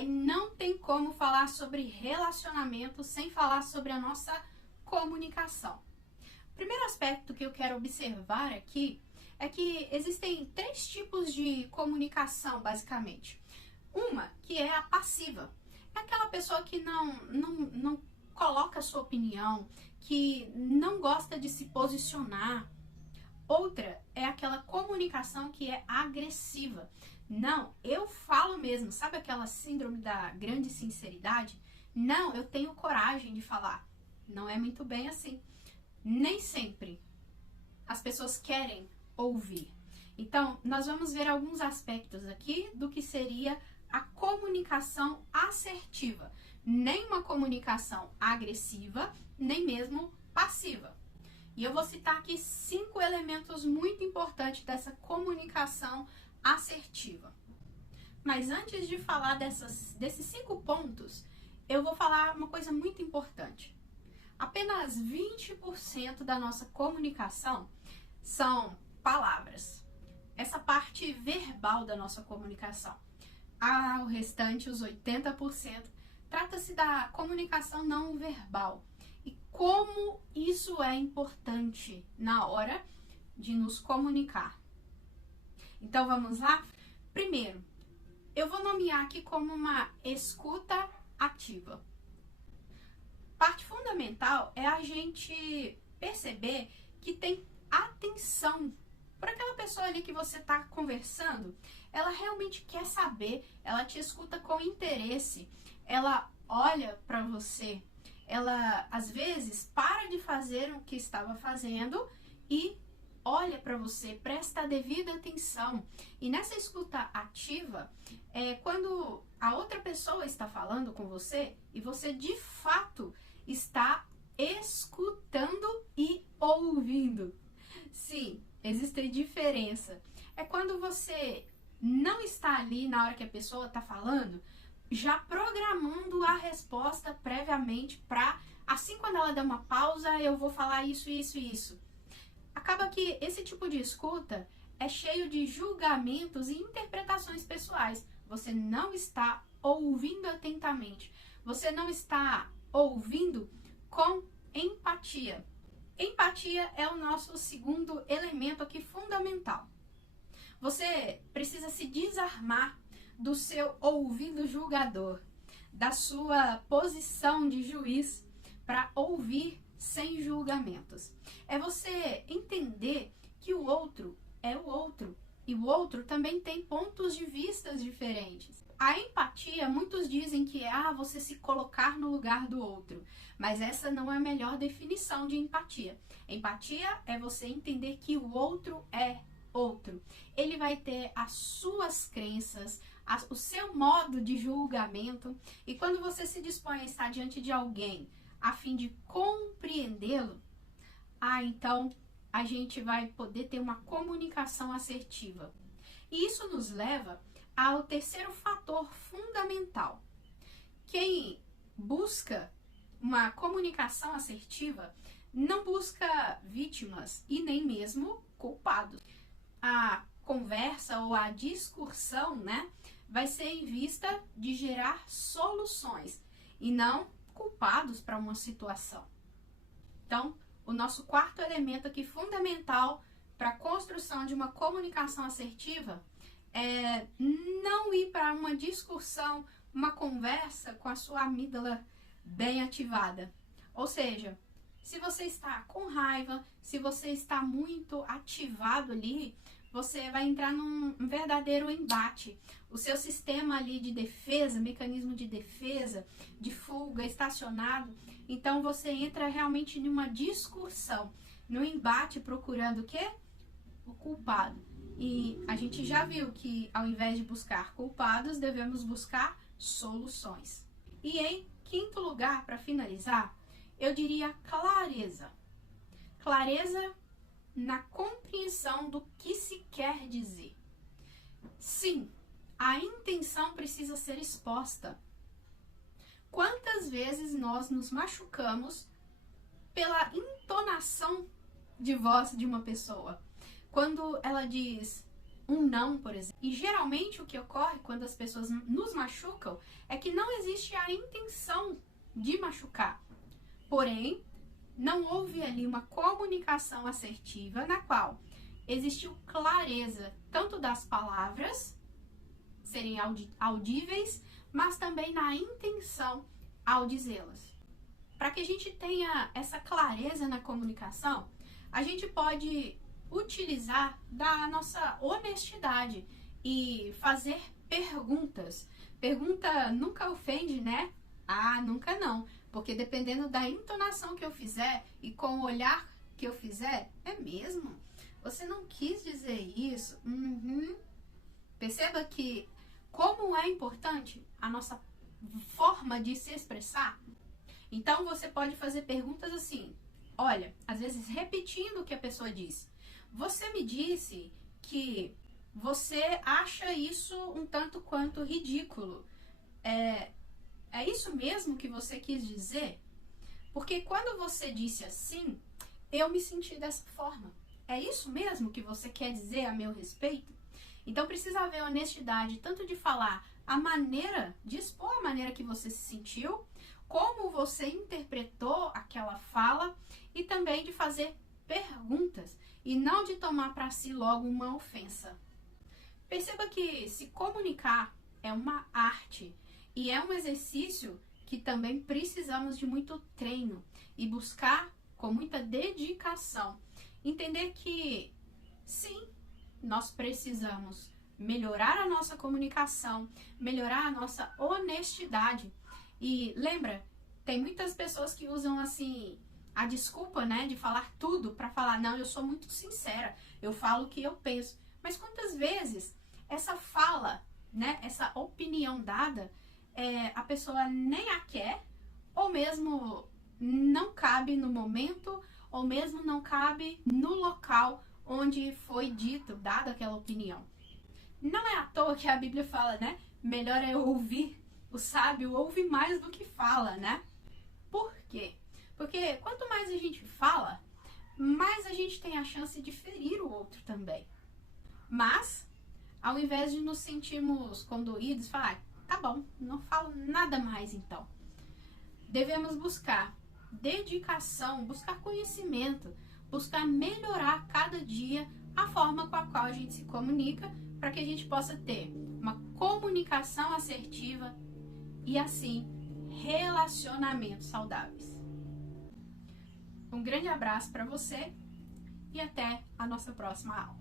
e não tem como falar sobre relacionamento sem falar sobre a nossa comunicação. O primeiro aspecto que eu quero observar aqui é que existem 3 tipos de comunicação, basicamente. Uma que é a passiva. É aquela pessoa que não coloca a sua opinião, que não gosta de se posicionar. Outra é aquela comunicação que é agressiva. Não, eu falo mesmo. Sabe aquela síndrome da grande sinceridade? Não, eu tenho coragem de falar. Não é muito bem assim. Nem sempre as pessoas querem ouvir. Então, nós vamos ver alguns aspectos aqui do que seria a comunicação assertiva. Nem uma comunicação agressiva, nem mesmo passiva. E eu vou citar aqui 5 elementos muito importantes dessa comunicação assertiva. Mas antes de falar desses 5 pontos, eu vou falar uma coisa muito importante. Apenas 20% da nossa comunicação são palavras. Essa parte verbal da nossa comunicação. O restante, os 80%, trata-se da comunicação não verbal. E como isso é importante na hora de nos comunicar. Então vamos lá? Primeiro, eu vou nomear aqui como uma escuta ativa. Parte fundamental é a gente perceber que tem atenção por aquela pessoa ali que você está conversando. Ela realmente quer saber, ela te escuta com interesse, ela olha para você. Ela, às vezes, para de fazer o que estava fazendo e olha para você, presta a devida atenção. E nessa escuta ativa, quando a outra pessoa está falando com você e você, de fato, está escutando e ouvindo. Sim, existe diferença. É quando você não está ali na hora que a pessoa está falando, já programando a resposta previamente para, assim, quando ela der uma pausa, eu vou falar isso, isso e isso. Acaba que esse tipo de escuta é cheio de julgamentos e interpretações pessoais. Você não está ouvindo atentamente. Você não está ouvindo com empatia. Empatia é o nosso segundo elemento aqui fundamental. Você precisa se desarmar do seu ouvido julgador, da sua posição de juiz, para ouvir sem julgamentos. É você entender que o outro é o outro e o outro também tem pontos de vista diferentes. A empatia, muitos dizem que é você se colocar no lugar do outro, mas essa não é a melhor definição de empatia. Empatia é você entender que o outro é outro. Ele vai ter as suas crenças, o seu modo de julgamento, e quando você se dispõe a estar diante de alguém a fim de compreendê-lo, então a gente vai poder ter uma comunicação assertiva. E isso nos leva ao terceiro fator fundamental. Quem busca uma comunicação assertiva não busca vítimas e nem mesmo culpados. A conversa ou a discussão, vai ser em vista de gerar soluções e não culpados para uma situação. Então, o nosso quarto elemento aqui fundamental para a construção de uma comunicação assertiva é não ir para uma discussão, uma conversa com a sua amígdala bem ativada. Ou seja, se você está com raiva, se você está muito ativado ali, você vai entrar num verdadeiro embate. O seu sistema ali de defesa, mecanismo de defesa, de fuga, estacionado. Então você entra realmente numa discussão, num embate procurando o quê? O culpado. E a gente já viu que ao invés de buscar culpados, devemos buscar soluções. E em quinto lugar, para finalizar, eu diria clareza. Clareza na compreensão do que se quer dizer. Sim, a intenção precisa ser exposta. Quantas vezes nós nos machucamos pela entonação de voz de uma pessoa? Quando ela diz um não, por exemplo. E geralmente o que ocorre quando as pessoas nos machucam é que não existe a intenção de machucar. Porém, não houve ali uma comunicação assertiva na qual existiu clareza tanto das palavras serem audíveis, mas também na intenção ao dizê-las. Para que a gente tenha essa clareza na comunicação, a gente pode utilizar da nossa honestidade e fazer perguntas. Pergunta nunca ofende, né? Ah, nunca não. Porque dependendo da entonação que eu fizer e com o olhar que eu fizer, é mesmo? Você não quis dizer isso? Perceba que como é importante a nossa forma de se expressar. Então você pode fazer perguntas assim, olha, às vezes repetindo o que a pessoa disse. Você me disse que você acha isso um tanto quanto ridículo. É isso mesmo que você quis dizer? Porque quando você disse assim, eu me senti dessa forma. É isso mesmo que você quer dizer a meu respeito? Então precisa haver honestidade, tanto de falar a maneira, de expor a maneira que você se sentiu, como você interpretou aquela fala e também de fazer perguntas e não de tomar para si logo uma ofensa. Perceba que se comunicar é uma arte e é um exercício que também precisamos de muito treino e buscar com muita dedicação. Entender que, sim, nós precisamos melhorar a nossa comunicação, melhorar a nossa honestidade. E lembra, tem muitas pessoas que usam assim a desculpa, né, de falar tudo para falar, não, eu sou muito sincera, eu falo o que eu penso. Mas quantas vezes essa fala, né, essa opinião dada, a pessoa nem a quer, ou mesmo não cabe no momento, ou mesmo não cabe no local onde foi dito, dada aquela opinião. Não é à toa que a Bíblia fala, né? Melhor é ouvir, o sábio ouve mais do que fala, né? Por quê? Porque quanto mais a gente fala, mais a gente tem a chance de ferir o outro também. Mas, ao invés de nos sentirmos condoídos, falar, tá bom, não falo nada mais então. Devemos buscar dedicação, buscar conhecimento, buscar melhorar cada dia a forma com a qual a gente se comunica, para que a gente possa ter uma comunicação assertiva e assim relacionamentos saudáveis. Um grande abraço para você e até a nossa próxima aula.